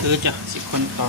ถือจ้ะ10 คนต่อ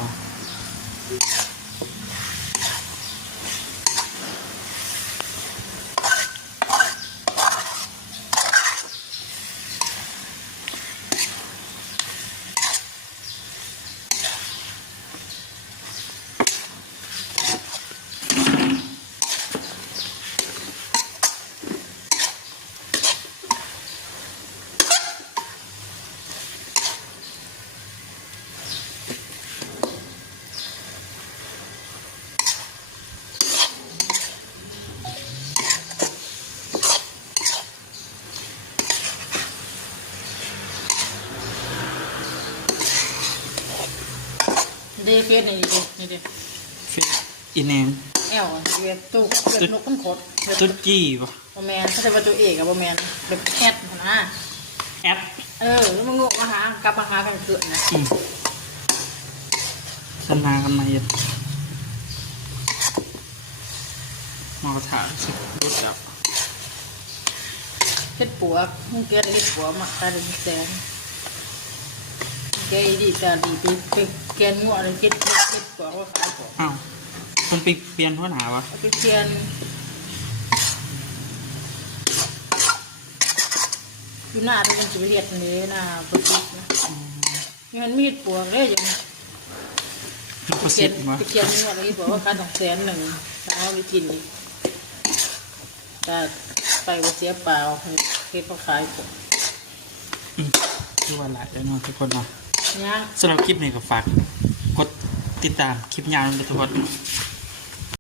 เดฟเฟสนี่ดินี่ดิเฟซอีเนมแอลเว็บตู้เว็บนกขึ้นขดตุ๊ดจี้ปะบอแมนถ้าจะว่าตัวเอกอะบอแมนแบบแอดนะ แอดแล้วมันงงมาหากลับมาหากันเกิดนะสนากันมาเยอะมอกระถางสิรถแบบเฮ็ดปัวมึงเกิดเฮ็ดปัวมาตาดึงแสนแกดีตาดีไปแกนงัวเลยเฮ็ดปัวก็ขายปัวอ้าวมันไปเปลี่ยนหัวหนาวะไปเปลี่ยนอยู่หน้าที่มันจะไปเฮ็ดนี่หน้าปกตินะมันมีดปัวเลยอย่างนี้ไปเขียนงัวอะไรบอกว่าค่า200,000เอาไปกินอีกแต่ไปว่าเสียเปล่าเฮ็ดเพราะขายปัวดูว่าหลายแล้วเนาะทุกคนเนาะย่างสำหรับคลิปนี้ก็ฝากกดติดตามคลิปยาวเลยทุกคน